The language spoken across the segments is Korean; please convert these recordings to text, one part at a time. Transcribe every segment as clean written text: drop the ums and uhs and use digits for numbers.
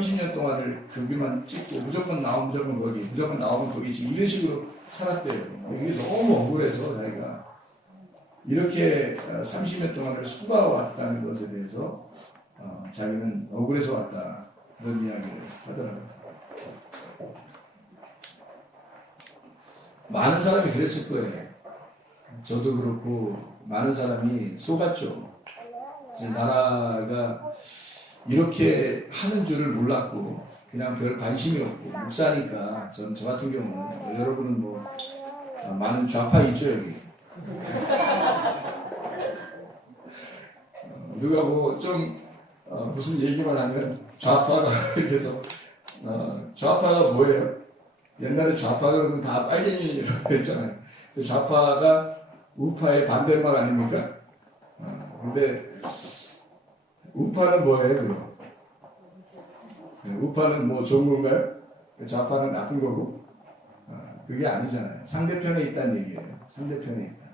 30년 동안을 거기만 찍고 무조건 나오면 무조건 거기, 무조건 나오면 거기 지금 이런 식으로 살았대요. 이게 너무 억울해서 자기가 이렇게 30년 동안을 속아왔다는 것에 대해서 자기는 억울해서 왔다 그런 이야기를 하더라고요. 많은 사람이 그랬을 거예요. 저도 그렇고 많은 사람이 속았죠. 나라가 이렇게 하는 줄을 몰랐고 그냥 별 관심이 없고 목사니까 저 같은 경우는 여러분은 뭐 많은 좌파 있죠 여기. 누가 뭐 좀 무슨 얘기만 하면 좌파가 그래서 좌파가 뭐예요? 옛날에 좌파가 그러면 다 빨갱이라고 했잖아요. 좌파가 우파의 반대말 아닙니까? 근데 우파는 뭐예요? 그럼? 우파는 뭐 좋은 건가요? 좌파는 나쁜 거고? 그게 아니잖아요. 상대편에 있다는 얘기예요. 상대편에 있다.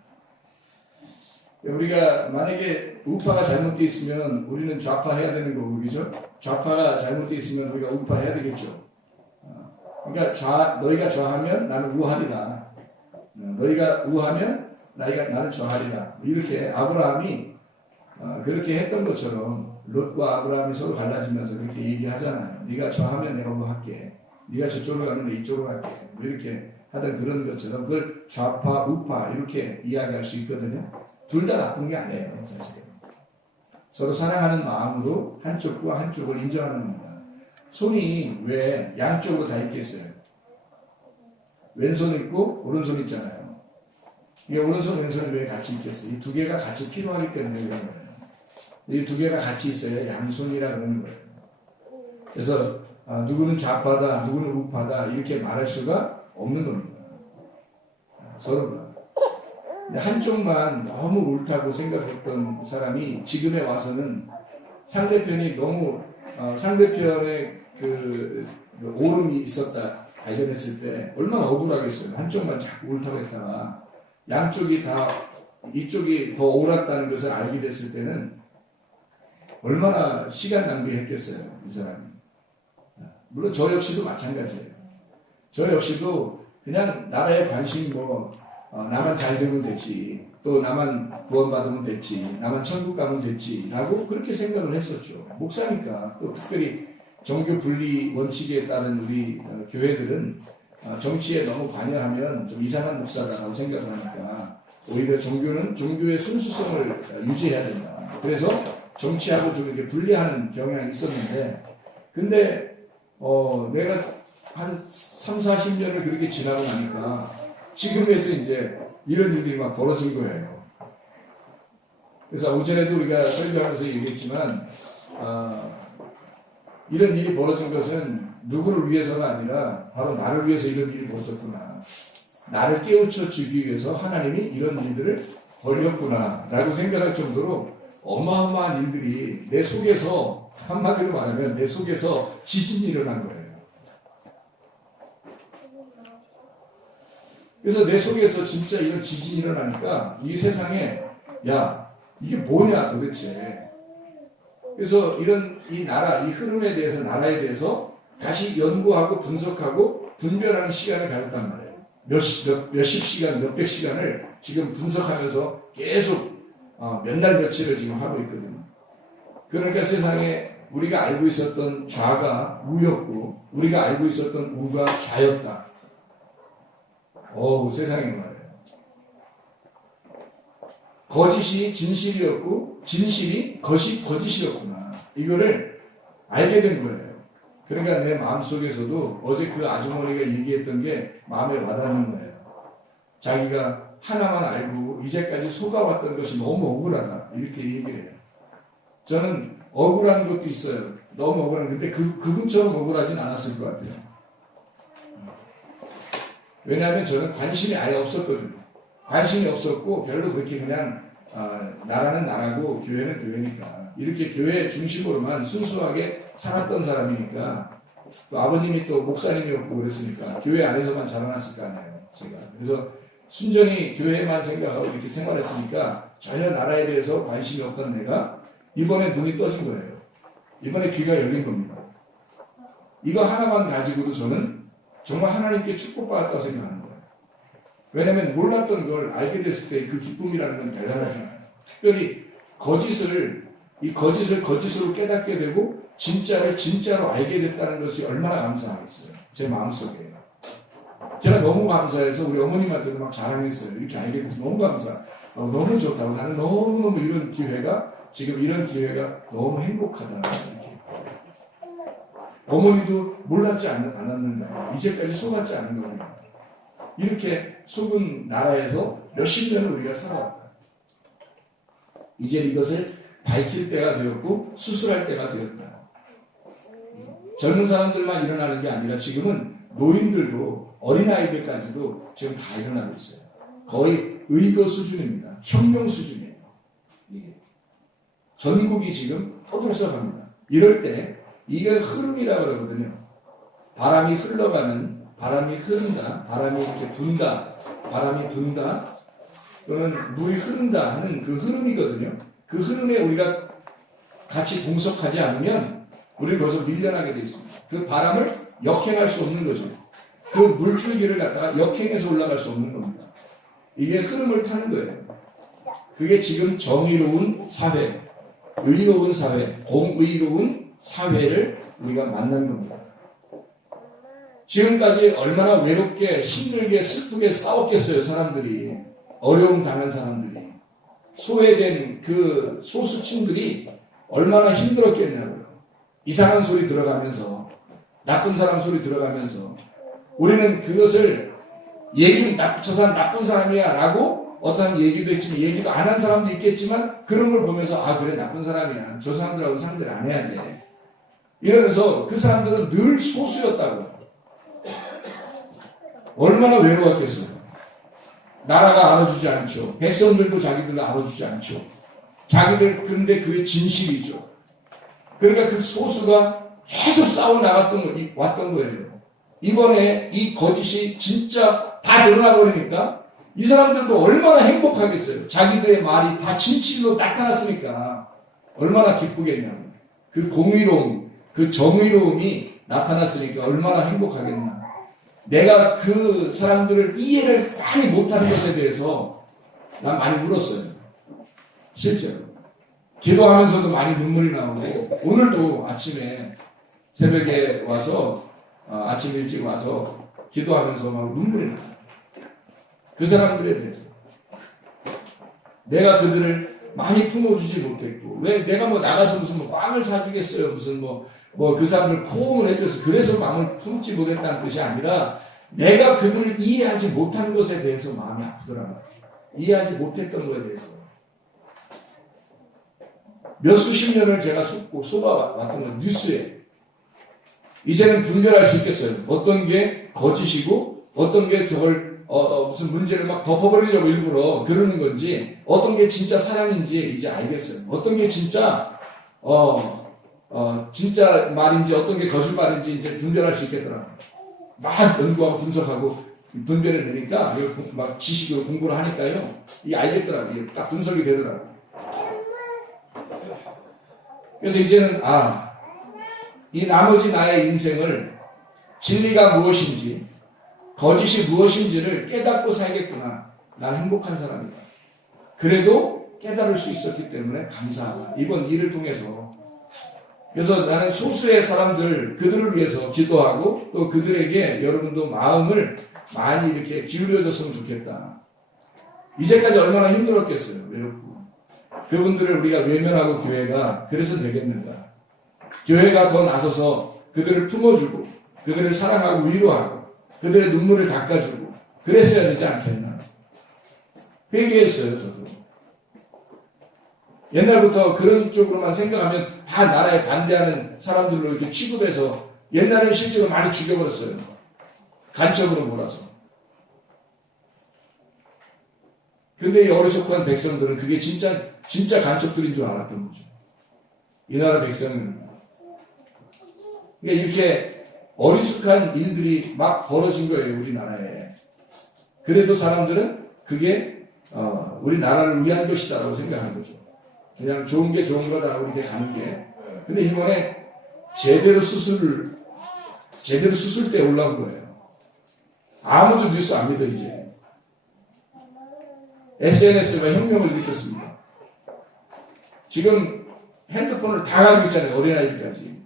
우리가 만약에 우파가 잘못되어 있으면 우리는 좌파 해야 되는 거고, 그죠? 좌파가 잘못되어 있으면 우리가 우파 해야 되겠죠. 그러니까 너희가 좌하면 나는 우하리라. 너희가 우하면 나는 좌하리라. 이렇게 아브라함이 그렇게 했던 것처럼 롯과 아브라함이 서로 갈라지면서 그렇게 얘기하잖아요. 네가 좌하면 내가 우할게. 네가 저쪽으로 가면 내가 이쪽으로 갈게. 이렇게 하던 그런 것처럼 그걸 좌파, 우파 이렇게 이야기할 수 있거든요. 둘 다 나쁜 게 아니에요. 사실. 서로 사랑하는 마음으로 한쪽과 한쪽을 인정하는 겁니다. 손이 왜 양쪽으로 다 있겠어요? 왼손 있고 오른손 있잖아요. 이게 오른손 왼손이 왜 같이 있겠어요? 이 두 개가 같이 필요하기 때문에 그런 거예요. 이 두 개가 같이 있어야 양손이라 그러는 거예요. 그래서 누구는 좌파다, 누구는 우파다 이렇게 말할 수가 없는 겁니다. 서로가. 한쪽만 너무 옳다고 생각했던 사람이 지금에 와서는 상대편이 너무 상대편의 그 오름이 있었다 발견했을 때 얼마나 억울하겠어요. 한쪽만 자꾸 옳다고 했다가 양쪽이 다 이쪽이 더 옳았다는 것을 알게 됐을 때는 얼마나 시간 낭비했겠어요. 이 사람이. 물론 저 역시도 마찬가지예요. 저 역시도 그냥 나라에 관심 나만 잘 되면 되지, 또 나만 구원받으면 됐지, 나만 천국 가면 됐지 라고 그렇게 생각을 했었죠. 목사니까. 또 특별히 종교 분리 원칙에 따른 우리 교회들은 정치에 너무 관여하면 좀 이상한 목사라고 생각을 하니까 오히려 종교는 종교의 순수성을 유지해야 된다. 그래서 정치하고 좀 이렇게 분리하는 경향이 있었는데, 근데 내가 한 3, 40년을 그렇게 지나고 나니까 지금에서 이제 이런 일들이 막 벌어진 거예요. 그래서 오전에도 우리가 설교하면서 얘기했지만 이런 일이 벌어진 것은 누구를 위해서가 아니라 바로 나를 위해서 이런 일이 벌어졌구나. 나를 깨우쳐 주기 위해서 하나님이 이런 일들을 벌였구나 라고 생각할 정도로 어마어마한 일들이 내 속에서, 한마디로 말하면 내 속에서 지진이 일어난 거예요. 그래서 내 속에서 진짜 이런 지진이 일어나니까 이 세상에 야 이게 뭐냐 도대체. 그래서 이 나라, 이 흐름에 대해서, 나라에 대해서 다시 연구하고 분석하고 분별하는 시간을 가졌단 말이에요. 몇십 시간, 몇백 시간을 지금 분석하면서 계속 몇 날 며칠을 지금 하고 있거든요. 그러니까 세상에 우리가 알고 있었던 좌가 우였고 우리가 알고 있었던 우가 좌였다. 세상에 말이에요. 거짓이 진실이었고 진실이 거짓이었구나. 이거를 알게 된 거예요. 그러니까 내 마음속에서도 어제 그 아주머니가 얘기했던 게 마음에 와닿는 거예요. 자기가 하나만 알고 이제까지 속아왔던 것이 너무 억울하다. 이렇게 얘기를 해요. 저는 억울한 것도 있어요. 너무 억울한 건데 그분처럼 억울하진 않았을 것 같아요. 왜냐하면 저는 관심이 아예 없었거든요. 관심이 없었고 별로 그렇게 그냥 나라는 나라고 교회는 교회니까 이렇게 교회 중심으로만 순수하게 살았던 사람이니까, 또 아버님이 또 목사님이었고 그랬으니까 교회 안에서만 자라났을 거 아니에요. 제가 그래서 순전히 교회만 생각하고 이렇게 생활했으니까 전혀 나라에 대해서 관심이 없던 내가 이번에 눈이 떠진 거예요. 이번에 귀가 열린 겁니다. 이거 하나만 가지고도 저는 정말 하나님께 축복받았다고 생각하는 거예요. 왜냐하면 몰랐던 걸 알게 됐을 때 그 기쁨이라는 건 대단하잖아요. 특별히 이 거짓을 거짓으로 깨닫게 되고 진짜를 진짜로 알게 됐다는 것이 얼마나 감사하겠어요. 제 마음속에. 제가 너무 감사해서 우리 어머님한테도 막 자랑했어요. 이렇게 알게 돼서 너무 너무 좋다고. 나는 너무너무 지금 이런 기회가 너무 행복하다. 이렇게. 어머니도 몰랐지 않았는가. 이제까지 속았지 않은 겁니다. 이렇게 속은 나라에서 몇십 년을 우리가 살아왔다. 이제 이것을 밝힐 때가 되었고 수술할 때가 되었다. 젊은 사람들만 일어나는 게 아니라 지금은 노인들도 어린아이들까지도 지금 다 일어나고 있어요. 거의 의거 수준입니다. 혁명 수준이에요. 이게. 전국이 지금 떠들썩합니다. 이럴 때 이게 흐름이라고 그러거든요. 바람이 흐른다, 바람이 이렇게 바람이 분다, 또는 물이 흐른다 하는 그 흐름이거든요. 그 흐름에 우리가 같이 동석하지 않으면 우리는 거기서 밀려나게 되어 있습니다. 그 바람을 역행할 수 없는 거죠. 그 물줄기를 갖다가 역행해서 올라갈 수 없는 겁니다. 이게 흐름을 타는 거예요. 그게 지금 정의로운 사회, 의로운 사회, 공의로운 사회를 우리가 만난 겁니다. 지금까지 얼마나 외롭게 힘들게 슬프게 싸웠겠어요. 사람들이. 어려움 당한 사람들이. 소외된 그 소수층들이 얼마나 힘들었겠냐고요. 이상한 소리 들어가면서, 나쁜 사람 소리 들어가면서 우리는 그것을 저 사람 나쁜 사람이야 라고 어떤 얘기도 했지만 얘기도 안 한 사람도 있겠지만 그런 걸 보면서 그래 나쁜 사람이야. 저 사람들하고 상대를 안 해야 돼. 이러면서 그 사람들은 늘 소수였다고. 얼마나 외로웠겠어요. 나라가 알아주지 않죠. 백성들도 자기들도 알아주지 않죠. 근데 그게 진실이죠. 그러니까 그 소수가 계속 싸워 왔던 거예요. 이번에 이 거짓이 진짜 다 드러나 버리니까 이 사람들도 얼마나 행복하겠어요. 자기들의 말이 다 진실로 나타났으니까 얼마나 기쁘겠냐고. 그 공의로움, 그 정의로움이 나타났으니까 얼마나 행복하겠나. 내가 그 사람들을 이해를 많이 못하는 것에 대해서 난 많이 울었어요. 실제로. 기도하면서도 많이 눈물이 나오고 오늘도 아침에 새벽에 와서 아침 일찍 와서 기도하면서 막 눈물이 나요. 그 사람들에 대해서. 내가 그들을 많이 품어주지 못했고, 왜 내가 나가서 무슨 빵을 사주겠어요. 무슨 그 사람을 포옹을 해줘서 그래서 마음을 품지 못했다는 뜻이 아니라 내가 그들을 이해하지 못한 것에 대해서 마음이 아프더라고요. 이해하지 못했던 것에 대해서. 몇 수십 년을 제가 쏟아왔던 건 뉴스에. 이제는 분별할 수 있겠어요. 어떤 게 거짓이고 어떤 게 저걸 무슨 문제를 막 덮어버리려고 일부러 그러는 건지 어떤 게 진짜 사랑인지 이제 알겠어요. 어떤 게 진짜 진짜 말인지 어떤 게 거짓말인지 이제 분별할 수 있겠더라고요. 막 연구하고 분석하고 분별을 내니까 막 지식으로 공부를 하니까요. 이게 알겠더라고요. 딱 분석이 되더라고요. 그래서 이제는 이 나머지 나의 인생을 진리가 무엇인지 거짓이 무엇인지를 깨닫고 살겠구나. 난 행복한 사람이다. 그래도 깨달을 수 있었기 때문에 감사하다. 이번 일을 통해서. 그래서 나는 소수의 사람들, 그들을 위해서 기도하고 또 그들에게 여러분도 마음을 많이 이렇게 기울여줬으면 좋겠다. 이제까지 얼마나 힘들었겠어요. 외롭고. 그분들을 우리가 외면하고 교회가 그래서 되겠는가. 교회가 더 나서서 그들을 품어주고 그들을 사랑하고 위로하고 그들의 눈물을 닦아주고 그랬어야 되지 않겠나. 회개했어요. 저도. 옛날부터 그런 쪽으로만 생각하면 다 나라에 반대하는 사람들로 이렇게 취급해서 옛날에는 실제로 많이 죽여버렸어요. 간첩으로 몰아서. 근데 이 어리석한 백성들은 그게 진짜 간첩들인 줄 알았던 거죠. 이 나라 백성은. 그러니까 이렇게 어리숙한 일들이 막 벌어진 거예요, 우리나라에. 그래도 사람들은 그게 우리 나라를 위한 것이다라고 생각하는 거죠. 그냥 좋은 게 좋은 거다라고 이렇게 가는 게. 근데 이번에 제대로 수술을 제대로 수술대에 올라온 거예요. 아무도 뉴스 안 믿어 이제. SNS가 혁명을 일으켰습니다. 지금 핸드폰을 다 가지고 있잖아요. 어린아이들까지.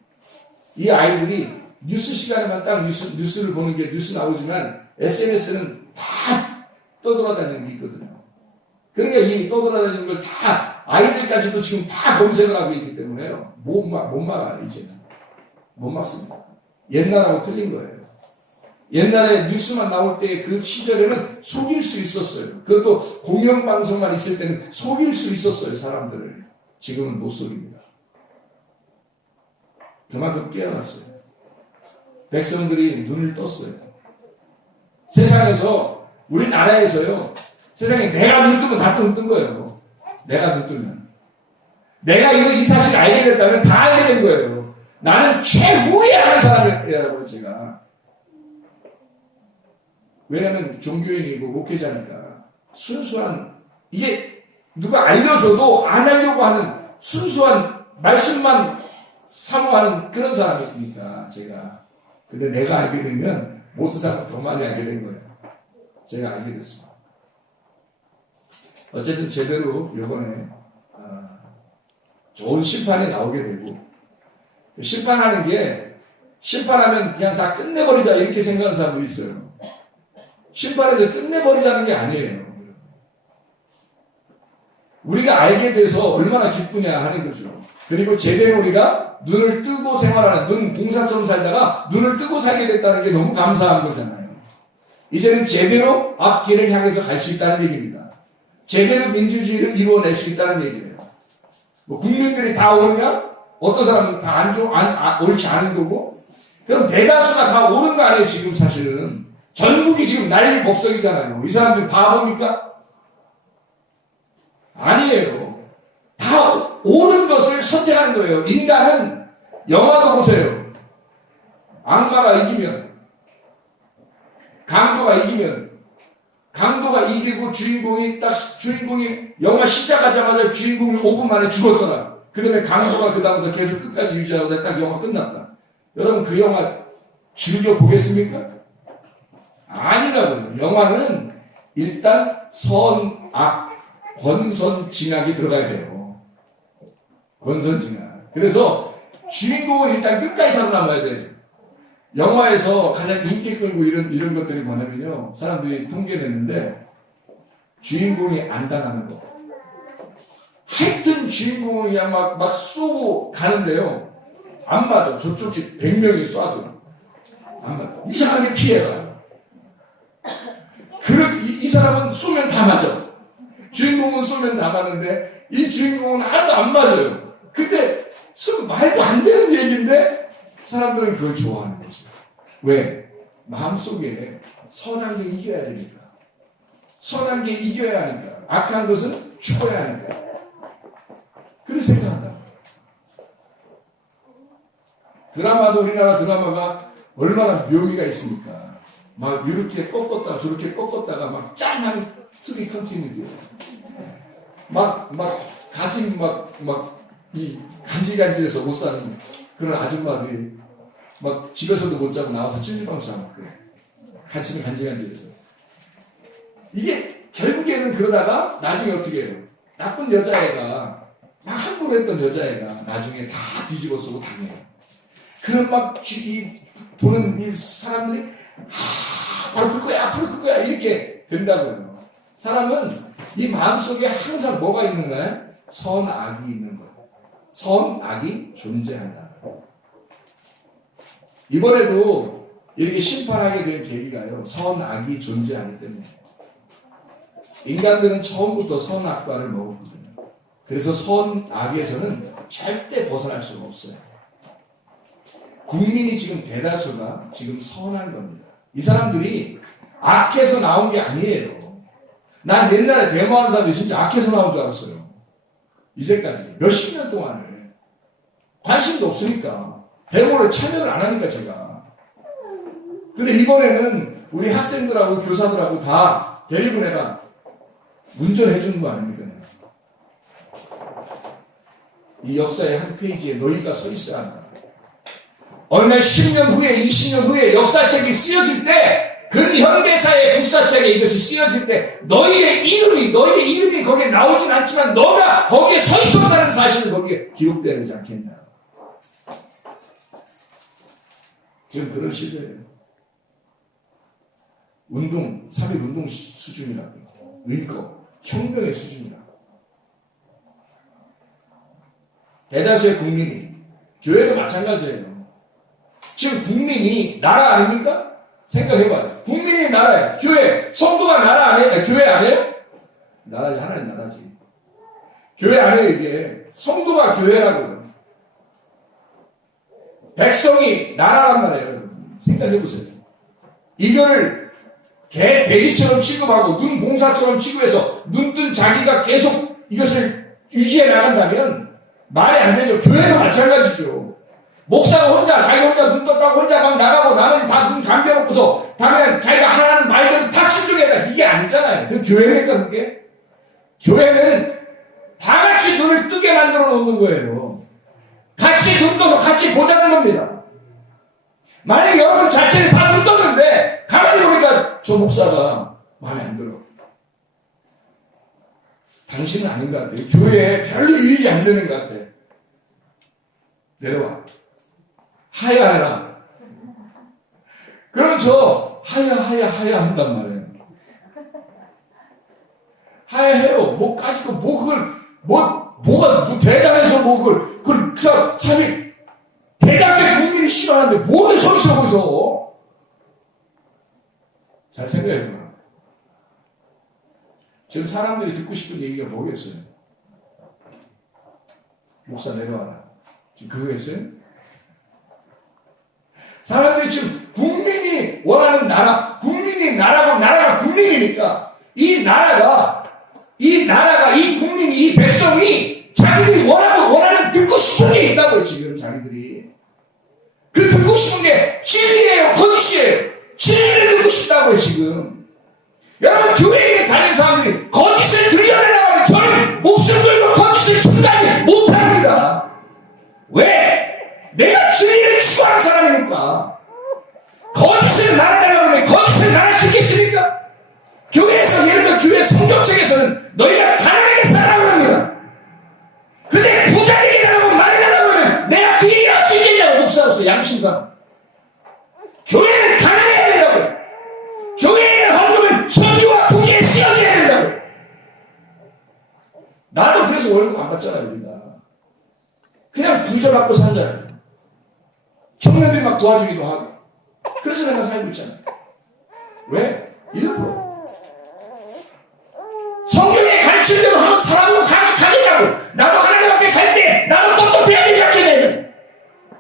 이 아이들이 뉴스 시간에만 딱 뉴스를 보는 게 뉴스 나오지만 SNS는 다 떠돌아다니는 게 있거든요. 그러니까 이 떠돌아다니는 걸 다 아이들까지도 지금 다 검색을 하고 있기 때문에요. 못 막아요 이제는. 못 막습니다. 옛날하고 틀린 거예요. 옛날에 뉴스만 나올 때 그 시절에는 속일 수 있었어요. 그것도 공영방송만 있을 때는 속일 수 있었어요 사람들을. 지금은 못 속입니다. 그만큼 깨어났어요. 백성들이 눈을 떴어요. 세상에서 우리나라에서요. 세상에 내가 눈 뜨면 다 뜬 거예요. 내가 눈 뜨면. 내가 이 사실 알게 됐다면 다 알게 된 거예요. 나는 최후에 아는 사람이라고 제가. 왜냐하면 종교인이고 목회자니까 순수한 이게 누가 알려줘도 안 하려고 하는 순수한 말씀만 사모하는 그런 사람이니까 제가. 근데 내가 알게 되면 모든 사람은 더 많이 알게 된 거예요. 제가 알게 됐습니다. 어쨌든 제대로 이번에 좋은 심판이 나오게 되고 심판하는 게 심판하면 그냥 다 끝내버리자 이렇게 생각하는 사람도 있어요. 심판해서 끝내버리자는 게 아니에요. 우리가 알게 돼서 얼마나 기쁘냐 하는 거죠. 그리고 제대로 우리가 눈을 뜨고 생활하는, 눈 봉사처럼 살다가 눈을 뜨고 살게 됐다는 게 너무 감사한 거잖아요. 이제는 제대로 앞길을 향해서 갈 수 있다는 얘기입니다. 제대로 민주주의를 이루어낼 수 있다는 얘기예요. 뭐 국민들이 다 오르냐? 어떤 사람은 다 옳지 않은 거고, 그럼 대다수가 다 옳은 거 아니에요, 지금 사실은. 전국이 지금 난리 법석이잖아요. 이 사람들 바보입니까? 아니에요. 다 옳은 것을 선택하는 거예요. 인간은 영화도 보세요. 악마가 이기면, 강도가 이기고 주인공이 영화 시작하자마자 주인공이 5분 만에 죽었더라. 그 다음에 강도가 그 다음부터 계속 끝까지 유지하고 딱 영화 끝났다. 여러분 그 영화 즐겨 보겠습니까? 아니라고요. 영화는 일단 선, 악, 권선징악이 들어가야 돼요. 권선징악. 그래서 주인공은 일단 끝까지 살아남아야 돼요. 영화에서 가장 인기 끌고 이런 것들이 뭐냐면요. 사람들이 통계냈는데 주인공이 안 당하는 거. 하여튼 주인공이 그냥 막 쏘고 가는데요. 안 맞아. 저쪽이 100명이 쏴도. 안 맞아. 이상하게 피해가요. 이 사람은 쏘면 다 맞아. 주인공은 쏘면 다 맞는데 이 주인공은 하나도 안 맞아요. 근데 말도 안 되는 얘기인데 사람들은 그걸 좋아하는 거죠. 왜? 마음속에 선한 게 이겨야 되니까. 선한 게 이겨야 하니까. 악한 것은 죽어야 하니까. 그렇게 생각한다. 우리나라 드라마가 얼마나 묘미가 있습니까? 막 이렇게 꺾었다가 저렇게 꺾었다가 막 짠한 특이 컨티뉴티요. 막 가슴이 이 간질간질해서 못 사는 그런 아줌마들이 막 집에서도 못 자고 나와서 찜질방에서 자고 그래. 가슴이 간질간질해서. 이게 결국에는 그러다가 나중에 어떻게 해요? 나쁜 여자애가 막 함부로 했던 여자애가 나중에 다 뒤집어 쓰고 당해요. 그럼 보는 이 사람들이 바로 그거야 이렇게 된다고요. 사람은 이 마음속에 항상 뭐가 있는가요? 선악이 있는 거예요. 선악이 존재한다. 이번에도 이렇게 심판하게 된 계기가요. 선악이 존재하기 때문에. 인간들은 처음부터 선악과를 먹었거든요. 그래서 선악에서는 절대 벗어날 수가 없어요. 국민이 지금 대다수가 지금 선한 겁니다. 이 사람들이 악해서 나온 게 아니에요. 난 옛날에 데모하는 사람들이 진짜 악해서 나온 줄 알았어요. 이제까지 몇십 년 동안을 관심도 없으니까 데모를 참여를 안 하니까 제가. 근데 이번에는 우리 학생들하고 교사들하고 다 데리고 내가 운전해 주는 거 아닙니까? 이 역사의 한 페이지에 너희가 서 있어야 한다. 어느 날 10년 후에 20년 후에 역사책이 쓰여질 때 그 현대사의 국사책에 이것이 쓰여질 때 너희의 이름이 거기에 나오진 않지만 너가 거기에 서 있었다는 사실을 거기에 기록되어야 되지 않겠냐. 지금 그런 시대예요. 사회운동 수준이라고. 의거, 혁명의 수준이라고. 대다수의 국민이, 교회도 마찬가지예요. 지금 국민이 나라 아닙니까? 생각해봐요. 국민이 나라예요. 교회, 성도가 나라 아니에요? 교회 아니에요? 나라지, 하나님 나라지. 교회 아니에요, 이게. 성도가 교회라고요. 백성이 나라란 말이에요. 생각해보세요. 이거를 개, 돼지처럼 취급하고 눈 봉사처럼 취급해서 눈 뜬 자기가 계속 이것을 유지해 나간다면 말이 안 되죠. 교회도 마찬가지죠. 목사가 자기 혼자 눈 떴다고 혼자 막 나가고 나머지 다 눈 감겨놓고서 다 그냥 자기가 하라는 말대로 다 순종해야 이게 아니잖아요. 그 교회니까 그게? 교회는 다 같이 눈을 뜨게 만들어 놓는 거예요. 같이 눈 떠서 같이 보자는 겁니다. 만약에 여러분 자체는 다 눈 떴는데 가만히 보니까 저 목사가 마음에 안 들어. 당신은 아닌 것 같아요. 교회에 별로 일이 안 되는 것 같아. 내려와. 하야해라. 그러면 저 하야 한단 말이에요. 하야해요. 뭐 까짓거 뭐가 대단해서 그걸 그냥 사람이 대다수의 국민이 싫어하는데 뭐를 서 있어 거기서. 잘 생각해보라. 지금 사람들이 듣고 싶은 얘기가 뭐겠어요? 목사 내려와라. 지금 그거겠어요? 사람들이 지금 국민이 원하는 나라, 국민이 나라가 국민이니까 이 나라가 이 국민이 이 백성이 자기들이 원하는 듣고 싶은 게 있다고요. 지금 자기들이 그 듣고 싶은 게 진리예요, 거짓이에요. 진리를 듣고 싶다고요. 지금 여러분 교회에 다니는 사람들이 거짓을 들려내려고 하면 저는 목숨 걸고 거짓을 중단히 못합니다. 왜? 내가 진리를 추구하는 사람이니까. 거짓을 말하려고 하면 거짓을 말할 수 있겠습니까? 교회에서 예를 들어 교회 성경책에서는 너희가 가난하게 살아라고 합니다. 근데 부자에게 달라고 말하려고 하면 내가 그 얘기를 할 수 있겠냐고. 목사로서 양심상 교회는 가난해야 된다고. 교회의 헌금은 선교와 구제에 쓰여져야 된다고. 나도 그래서 월급 안 받잖아요. 우리가 그냥 구제받고 살잖아요. 청년들이 막 도와주기도 하고. 그래서 내가 살고 있잖아요. 왜? 일부러. 성경에 가르친 대로 하는 사람으로 가겠냐고. 나도 하나님 앞에 살 때 나도 똑똑해야 되지 않겠냐면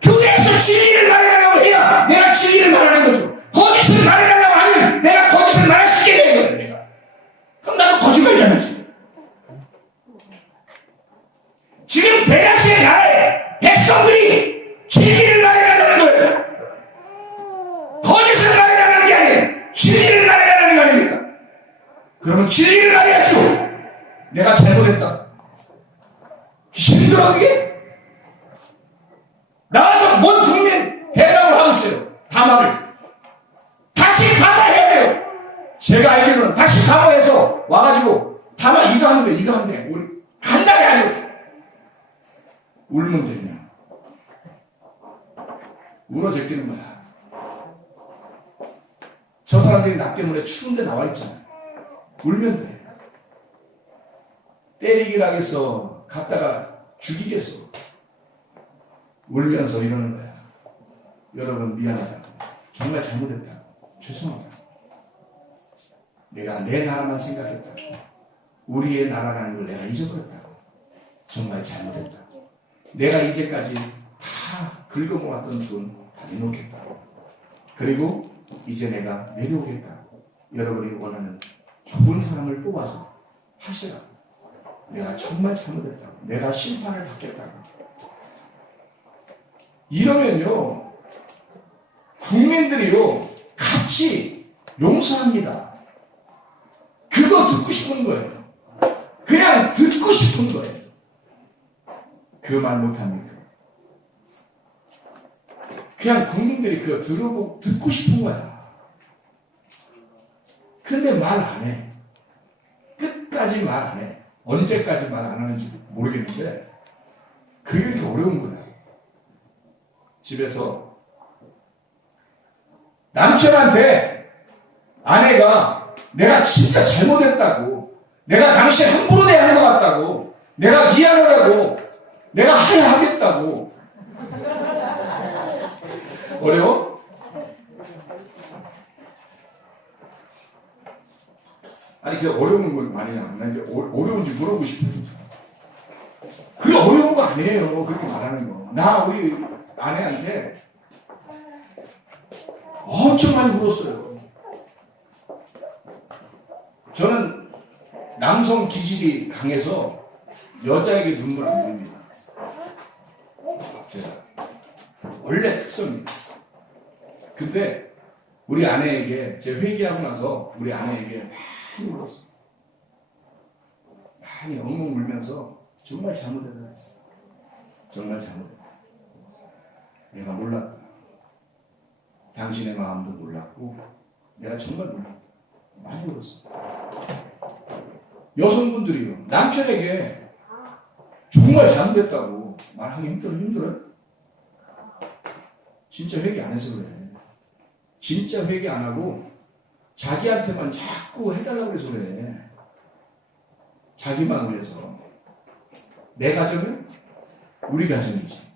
교회에서 진리를 말하려고 해야 내가 진리를 말하는 거죠. 거짓을 말하려고 하면 내가 거짓을 말할 수 있게 되는 거예요. 내가. 그럼 나도 거짓말잖아. 지금 대다수의 나라의 백성들이 진리를 말하려는 거예요. 거짓을 말하려는 게 아니에요. 진리를 말하려는 거 아닙니까? 그러면 진리를 말해야죠. 내가 잘못했다. 힘들어 그게? 나와서 뭔 국민 대답을 하고 있어요. 담화를. 다시 담화해야 돼요. 제가 알기로는 다시 담화해서 와가지고 담화 이거 하는데 이거 하는데 우리 한 달에 아니고 울면 되냐. 울어 제끼는 거야. 저 사람들이 나 때문에 추운데 나와 있잖아. 울면 돼. 때리기를 하겠어. 갔다가 죽이겠어. 울면서 이러는 거야. 여러분 미안하다. 정말 잘못했다. 죄송하다. 내가 내 나라만 생각했다. 우리의 나라라는 걸 내가 잊어버렸다. 정말 잘못했다. 내가 이제까지 다 긁어모았던 돈 다 내놓겠다. 그리고 이제 내가 내려오겠다. 여러분이 원하는 좋은 사람을 뽑아서 하시라. 내가 정말 잘못했다. 내가 심판을 받겠다. 이러면요, 국민들이요, 같이 용서합니다. 그거 듣고 싶은 거예요. 그냥 듣고 싶은 거예요. 그 말 못합니까? 그냥 국민들이 그거 듣고 싶은 거야. 근데 말 안 해. 끝까지 말 안 해. 언제까지 말 안 하는지 모르겠는데 그게 이렇게 어려운 거야. 집에서 남편한테 아내가 내가 진짜 잘못했다고, 내가 당신 함부로 대한 것 같다고, 내가 미안하다고, 내가 하야하겠다고. 어려워? 아니 그게 어려운 건 말이야. 나 이제 어려운지 물어보고 싶어요. 그게 어려운 거 아니에요. 그렇게 말하는 거. 나 우리 아내한테 엄청 많이 울었어요. 저는 남성 기질이 강해서 여자에게 눈물 안 흘립니다. 제가 원래 특성입니다. 근데 우리 아내에게 제가 회개하고 나서 우리 아내에게 많이 울었어요. 많이 엉엉 울면서 정말 잘못했다 했어요. 정말 잘못했다. 내가 몰랐다. 당신의 마음도 몰랐고 내가 정말 몰랐다. 많이 울었어요. 여성분들이요. 남편에게 정말 잘못했다고 말하기 힘들어요? 진짜 회개 안 해서 그래. 진짜 회개 안 하고 자기한테만 자꾸 해달라고 해서 그래. 자기만 위해서. 내 가정은 우리 가정이지.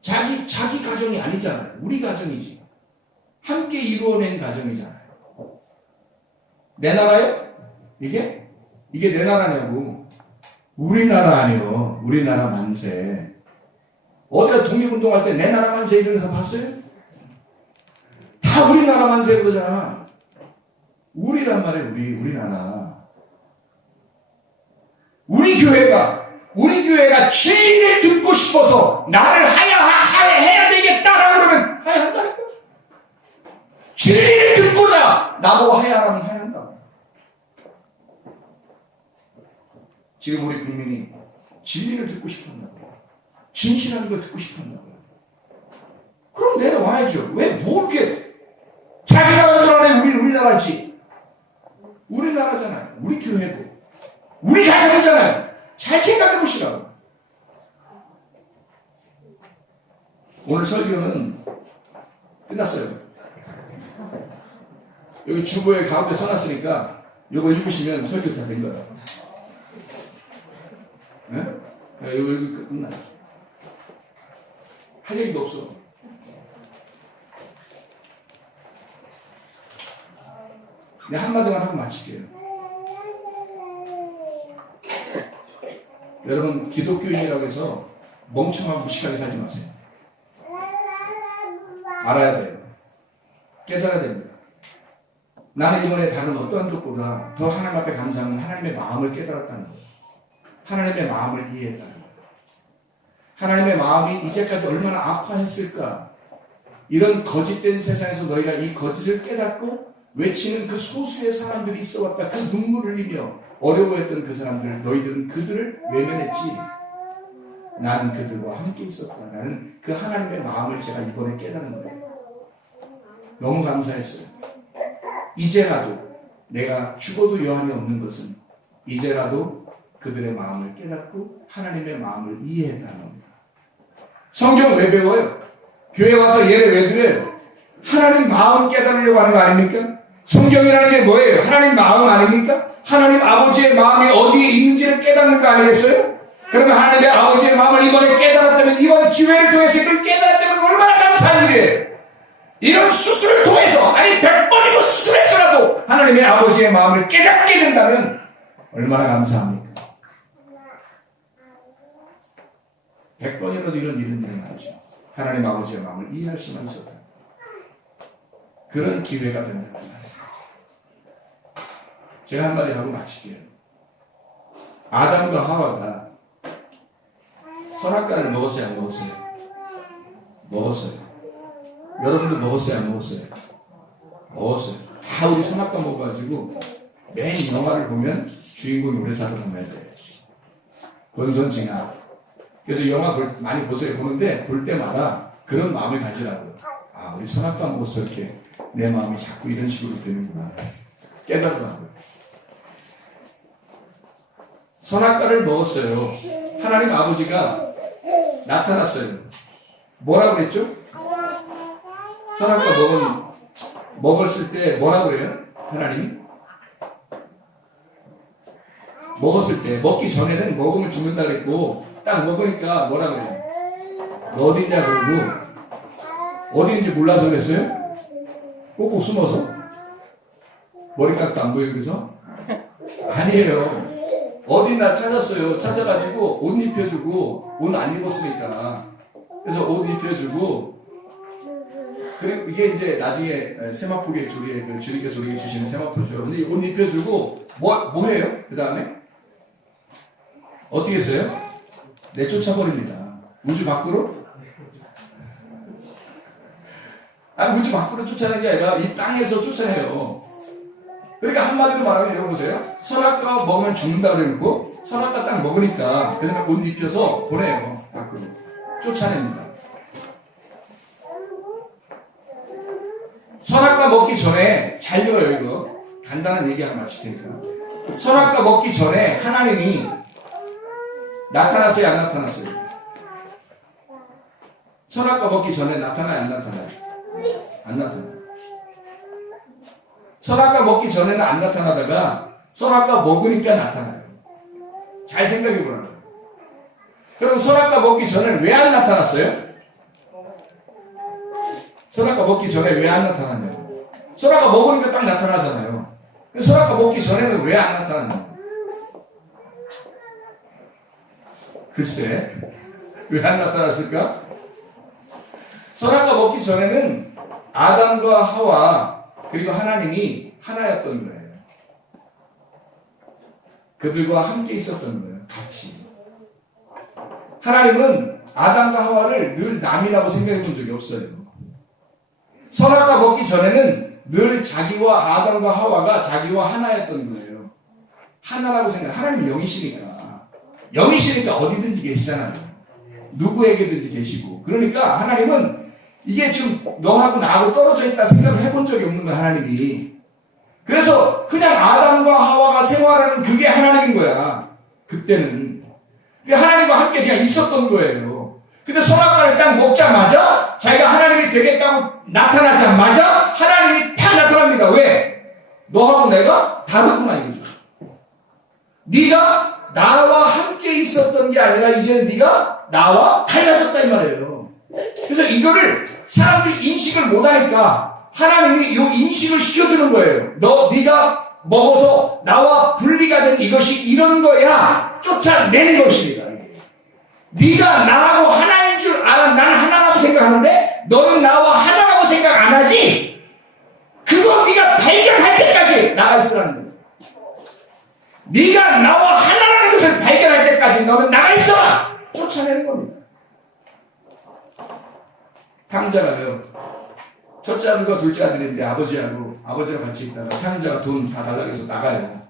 자기 가정이 아니잖아요. 우리 가정이지. 함께 이루어낸 가정이잖아요. 내 나라요? 이게 내 나라냐고. 우리나라 아니요. 우리나라 만세. 어디가 독립운동할 때 내 나라 만세 이러면서 봤어요? 다 우리나라 만세 그러잖아. 우리란 말이에요. 우리나라. 우리 교회가 진리를 듣고 싶어서 나를 해야 되겠다라고 그러면 하야한다니까. 진리를 듣고자 나보고 하야라면 하야한다. 지금 우리 국민이 진리를 듣고 싶어 한다고. 진실한 걸 듣고 싶어 한다고. 그럼 내려와야죠. 왜 뭐 이렇게 자기가 만들어낸 우리나라지. 우리나라잖아요. 우리 교회고. 우리 가정이잖아요. 잘 생각해 보시라고. 오늘 설교는 끝났어요. 여기 주보에 가운데 써놨으니까 이거 읽으시면 설교 다 된 거예요. 네? 이거 읽으면 끝나요. 할 얘기도 없어. 네, 한마디만 하고 마칠게요. 여러분, 기독교인이라고 해서 멍청하고 무식하게 살지 마세요. 알아야 돼요. 깨달아야 됩니다. 나는 이번에 다른 어떠한 것보다 더 하나님 앞에 감사한 건 하나님의 마음을 깨달았다는 거예요. 하나님의 마음을 이해했다는 거예요. 하나님의 마음이 이제까지 얼마나 아파했을까. 이런 거짓된 세상에서 너희가 이 거짓을 깨닫고 외치는 그 소수의 사람들이 있어왔다. 그 눈물을 흘리며 어려워했던 그 사람들, 너희들은 그들을 외면했지. 나는 그들과 함께 있었다. 나는 그 하나님의 마음을 제가 이번에 깨달은 거예요. 너무 감사했어요. 이제라도 내가 죽어도 여한이 없는 것은 이제라도 그들의 마음을 깨닫고 하나님의 마음을 이해했다는 겁니다. 성경 왜 배워요? 교회 와서 예배 왜 드려요? 하나님 마음 깨달으려고 하는 거 아닙니까? 성경이라는 게 뭐예요? 하나님 마음 아닙니까? 하나님 아버지의 마음이 어디에 있는지를 깨닫는 거 아니겠어요? 그러면 하나님의 아버지의 마음을 이번에 깨달았다면, 이번 기회를 통해서 이걸 깨달았다면 얼마나 감사한 일이에요. 이런 수술을 통해서, 아니 100번이고 수술해서라도 하나님의 아버지의 마음을 깨닫게 된다면 얼마나 감사합니까? 100번이라도 이런 일은 일어나죠. 하나님 아버지의 마음을 이해할 수만 있었다. 그런 기회가 된다. 제가 한마디 하고 마칠게요. 아담과 하와가 선악과를 먹었어요, 안 먹었어요? 먹었어요. 여러분도 먹었어요, 안 먹었어요? 먹었어요. 다 우리 선악과 먹어가지고 맨 영화를 보면 주인공이 오래 살아남아야 돼. 권선징악. 그래서 영화 많이 보세요. 보는데 볼 때마다 그런 마음을 가지라고요. 아, 우리 선악과 먹어서 이렇게 내 마음이 자꾸 이런 식으로 되는구나. 깨닫더라고요. 선악과를 먹었어요. 하나님 아버지가 나타났어요. 뭐라고 그랬죠? 선악과 먹었을 때 뭐라고 그래요? 하나님이? 먹었을 때, 먹기 전에는 먹으면 죽는다 그랬고, 딱 먹으니까 뭐라고 그래요? 너 어딨냐 그러고, 어디 있는지 몰라서 그랬어요? 꼭꼭 숨어서? 머리카락도 안 보이고 그래서? 아니에요. 어디나 찾았어요. 찾아가지고 옷 입혀주고, 옷 안 입었으니까. 그래서 옷 입혀주고, 그리고 이게 이제 나중에 세마포의 조리에, 그 주님께서 우리에게 주시는 세마포죠. 근데 옷 입혀주고, 뭐 해요? 그 다음에? 어떻게 했어요? 내쫓아버립니다. 우주 밖으로? 아니, 우주 밖으로 쫓아내는 게 아니라 이 땅에서 쫓아내요. 그러니까 한마디로 말하면 여러분 보세요. 선악과 먹으면 죽는다 그래놓고 선악과 딱 먹으니까 그 다음에 옷 입혀서 보내요. 밖으로. 쫓아냅니다. 선악과 먹기 전에 잘 들어요 이거. 간단한 얘기 하나 마칠 테니까. 선악과 먹기 전에 하나님이 나타났어요 안 나타났어요? 선악과 먹기 전에 나타나요 안 나타나요? 안 나타나요. 선악과 먹기 전에는 안 나타나다가 선악과 먹으니까 나타나요. 잘 생각해 보라고요. 그럼 선악과 먹기 전에는 왜 안 나타났어요? 선악과 먹기 전에 왜 안 나타났냐고. 선악과 먹으니까 딱 나타나잖아요. 선악과 먹기 전에는 왜 안 나타났냐고. 글쎄, 왜 안 나타났을까? 선악과 먹기 전에는 아담과 하와 그리고 하나님이 하나였던 거예요. 그들과 함께 있었던 거예요. 같이. 하나님은 아담과 하와를 늘 남이라고 생각해 본 적이 없어요. 선악과 먹기 전에는 늘 자기와 아담과 하와가 자기와 하나였던 거예요. 하나라고 생각. 하나님이 영이시니까. 영이시니까 어디든지 계시잖아요. 누구에게든지 계시고. 그러니까 하나님은 이게 지금 너하고 나하고 떨어져 있다 생각을 해본 적이 없는 거야, 하나님이. 그래서 그냥 아담과 하와가 생활하는 그게 하나님인 거야. 그때는. 하나님과 함께 그냥 있었던 거예요. 근데 선악과를 딱 먹자마자 자기가 하나님이 되겠다고 나타나자마자 하나님이 탁 나타납니다. 왜? 너하고 내가 다르구나 이거죠. 네가 나와 함께 있었던 게 아니라 이제는 네가 나와 달라졌다 이 말이에요. 그래서 이거를 사람들이 인식을 못하니까 하나님이 이 인식을 시켜주는 거예요. 네가 먹어서 나와 분리가 된 이것이 이런 거야. 쫓아내는 것입니다. 네가 나하고 하나인 줄 알아. 나는 하나라고 생각하는데 너는 나와 하나라고 생각 안 하지. 그거 네가 발견할 때까지 나가 있으라는 거예요. 네가 나와 하나라는 것을 발견할 때까지 너는 나가 있어라. 쫓아내는 겁니다. 탕자가요. 첫째 아들과 둘째 아들인데 아버지랑 같이 있다가 탕자가 돈 다 달라고 해서 나가요.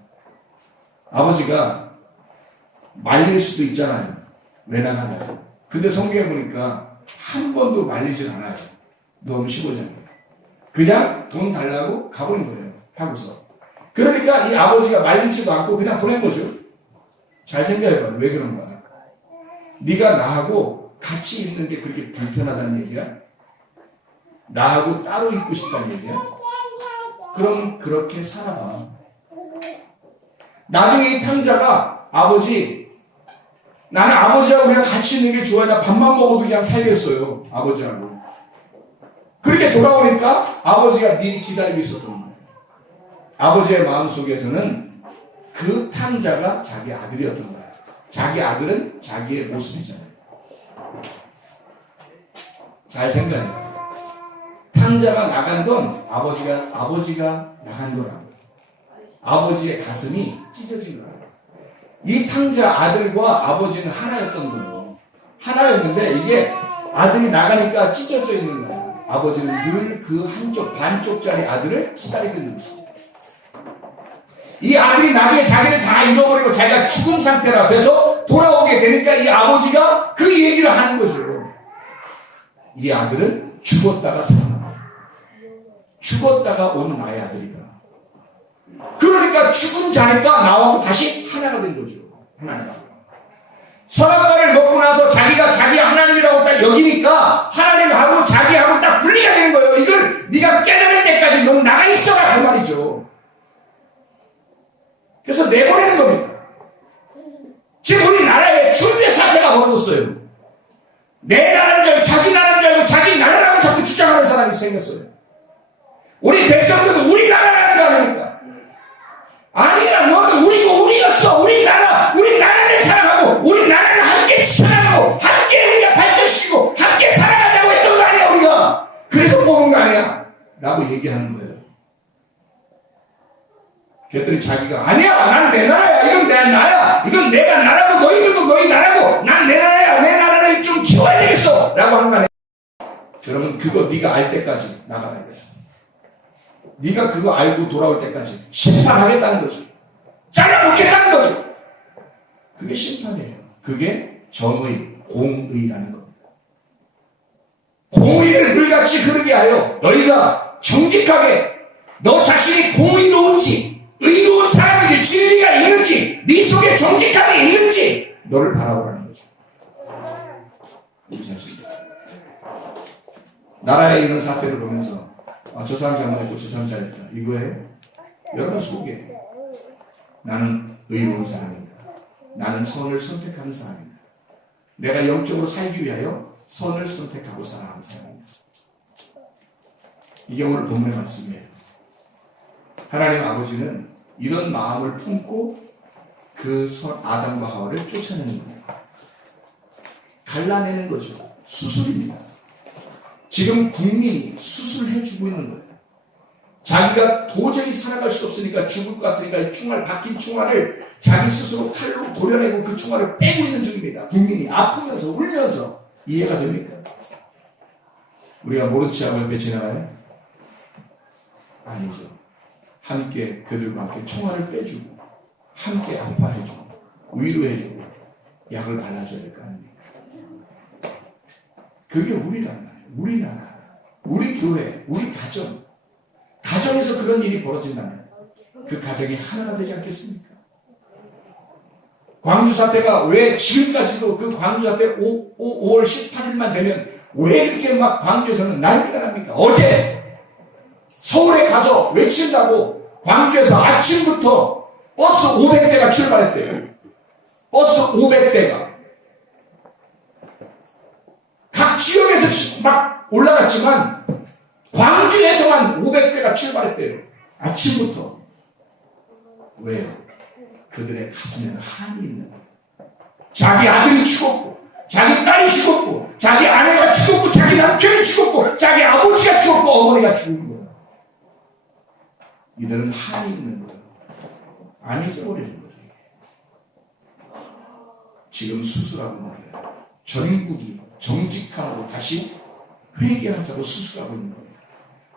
아버지가 말릴 수도 있잖아요. 왜 나가냐고. 근데 성경에 보니까 한 번도 말리질 않아요. 너무 15장. 그냥 돈 달라고 가버린 거예요. 하고서. 그러니까 이 아버지가 말리지도 않고 그냥 보낸 거죠. 잘 생각해봐. 왜 그런 거야? 네가 나하고 같이 있는 게 그렇게 불편하다는 얘기야? 나하고 따로 있고 싶다는 얘기야? 그럼 그렇게 살아봐. 나중에 이 탕자가 나는 아버지하고 그냥 같이 있는 게 좋아. 나 밥만 먹어도 그냥 살겠어요. 아버지하고. 그렇게 돌아오니까 아버지가 미리 기다리고 있었던 거예요. 아버지의 마음속에서는 그 탕자가 자기 아들이었던 거예요. 자기 아들은 자기의 모습이잖아요. 잘 생각해요. 탕자가 나간 건 아버지가 나간 거라고. 아버지의 가슴이 찢어진 거라고. 이 탕자 아들과 아버지는 하나였던 거예요. 하나였는데 이게 아들이 나가니까 찢어져 있는 거예요. 아버지는 늘 그 한쪽 반쪽짜리 아들을 기다리고 있는 것이죠. 이 아들이 나중에 자기를 다 잃어버리고 자기가 죽은 상태라 돼서 돌아오게 되니까 이 아버지가 그 얘기를 하는 거죠. 이 아들은 죽었다가 살아나. 죽었다가 온 나의 아들이다. 그러니까 죽은 자니까 나하고 다시 하나가 된 거죠. 하나님. 선악과를 먹고 나서 자기가 자기 하나님이라고 딱 여기니까 하나님하고 자기하고 딱 분리가 되는 거예요. 이걸 네가 깨달을 때까지 넌 나가 있어라 그 말이죠. 그래서 내보내는 겁니다. 지금 우리나라에 중대 사태가 벌어졌어요. 내 나라인 줄 알고 자기 나라인 줄 알고 자기 나라라고 자꾸 주장하는 사람이 생겼어요. 우리 백성들은 우리 나라라는 거 아닙니까? 아니야, 너는 우리고 우리였어. 우리 나라를 사랑하고 우리 나라를 함께 지켜나가고 함께 우리가 발전시키고 함께 살아가자고 했던 거 아니야 우리가. 그래서 뽑은 거 아니야 라고 얘기하는 거예요. 그랬더니 자기가 아니야, 난 내 나라야, 이건 내 나라야, 이건 내가 나라고 너희들도 너희 나라고 난 내 나라야, 내 나라를 좀 키워야 되겠어 라고 하는 거 아니야. 여러분, 그거 네가 알 때까지 나가야 돼. 네가 그거 알고 돌아올 때까지 심판하겠다는 거지. 잘라놓겠다는 거지. 그게 심판이에요. 그게 정의, 공의라는 겁니다. 공의를 물같이 그르게 하여 너희가 정직하게, 너 자신이 공의로운지 의로운 사람인지 진리가 있는지 네 속에 정직함이 있는지 너를 바라보라는 거죠. 우리 자신. 나라의 이런 사태를 보면서 저 사람 잘못했고 저 사람 잘했다 이거에 여러분 속에 나는 의로운 사람입니다. 나는 선을 선택하는 사람입니다. 내가 영적으로 살기 위하여 선을 선택하고 살아가는 사람입니다. 이게 오늘 본문의 말씀이에요. 하나님 아버지는 이런 마음을 품고 그 아담과 하와를 쫓아내는 거예요. 갈라내는 거죠. 수술입니다. 지금 국민이 수술해주고 있는 거예요. 자기가 도저히 살아갈 수 없으니까 죽을 것 같으니까 총알, 박힌 총알을 자기 스스로 칼로 도려내고 그 총알을 빼고 있는 중입니다. 국민이 아프면서 울면서. 이해가 됩니까? 우리가 모른 체하고 옆에 지나가요? 아니죠. 함께 그들과 함께 총알을 빼주고 함께 아파해주고 위로해주고 약을 발라줘야 될 거 아닙니까? 그게 우리란 말이에요. 우리 나라, 우리 교회, 우리 가정. 가정에서 그런 일이 벌어진다면 그 가정이 하나가 되지 않겠습니까? 광주 사태가 왜 지금까지도 그 광주 사태 5월 18일만 되면 왜 이렇게 막 광주에서는 난리가 납니까? 어제 서울에 가서 외친다고 광주에서 아침부터 버스 500대가 출발했대요. 버스 500대가. 각 지역에서 막 올라갔지만 광주에서만 500대가 출발했대요. 아침부터. 왜요? 그들의 가슴에는 한이 있는 거예요. 자기 아들이 죽었고 자기 딸이 죽었고 자기 아내가 죽었고 자기 남편이 죽었고 자기 아버지가 죽었고 어머니가 죽은 거예요. 이들은 한이 있는 거예요. 안 잊어버리는 거죠. 지금 수술하고 있는 거예요. 전국이 정직하고 다시 회개하자고 수술하고 있는 거예요.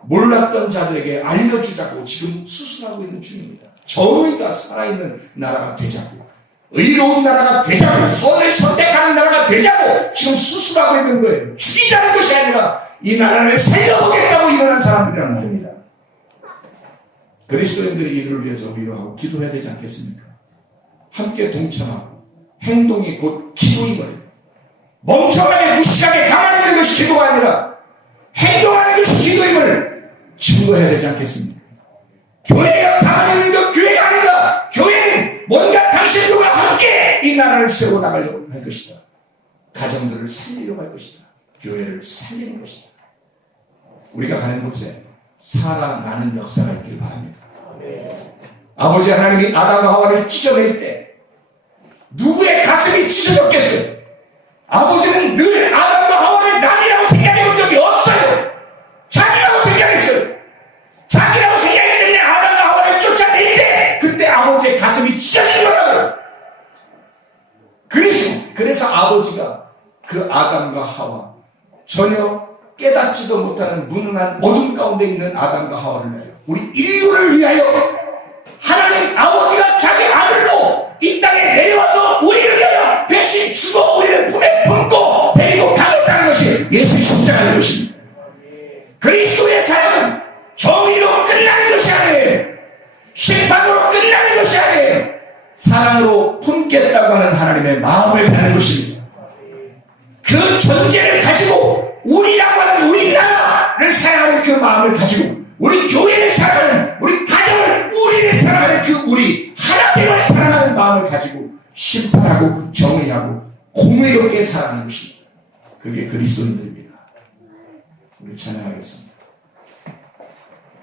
몰랐던 자들에게 알려주자고 지금 수술하고 있는 중입니다. 정의가 살아있는 나라가 되자고, 의로운 나라가 되자고, 선을 선택하는 나라가 되자고 지금 수술하고 있는 거예요. 죽이자는 것이 아니라 이 나라를 살려보겠다고 일어난 사람들이란 말입니다. 그리스도인들이 이들을 위해서 위로하고 기도해야 되지 않겠습니까? 함께 동참하고 행동이 곧 기도임을 멍청하게 무식하게 가만히 있는 것이 기도가 아니라 행동하는 것이 기도임을 증거해야 되지 않겠습니까? 교회가 가만히 있는 것 교회가 아니다. 교회는 뭔가 당신들과 함께 이 나라를 세워 나가려고 할 것이다. 가정들을 살리려고 할 것이다. 교회를 살리는 것이다. 우리가 가는 곳에 살아나는 역사가 있길 바랍니다. 아버지 하나님이 아담과 하와를 찢어낼 때 누구의 가슴이 찢어졌겠어요? 아버지는 늘 아담과 하와를 남이라고 생각해 본 적이 없어요. 자기라고 생각했어요. 자기라고 생각했기 때문에 아담과 하와를 쫓아낼 때 그때 아버지의 가슴이 찢어진 거라고요. 그래서 아버지가 그 아담과 하와 전혀 깨닫지도 못하는 무능한 어둠 가운데 있는 아담과 하와를 위하여 우리 인류를 위하여 하나님 아버지가 자기 아들로 이 땅에 내려와서 우리를 위하여 대신 죽어 우리를 품에 품고 데리고 가겠다는 것이 예수의 시작하는 것입니다. 그리스도의 사역은 정의로 끝나는 것이 아니에요. 심판으로 끝나는 것이 아니에요. 사랑으로 품겠다고 하는 하나님의 마음을 갖는 것입니다. 그 존재를 가지고 우리라고 하는 우리나라를 사랑하는 그 마음을 가지고 우리 교회를 사랑하는, 우리 가정을, 우리를 사랑하는 그 우리 하나님을 사랑하는 마음을 가지고 심판하고 정의하고 공의롭게 사랑하는 것입니다. 그게 그리스도인들입니다. 우리 찬양하겠습니다.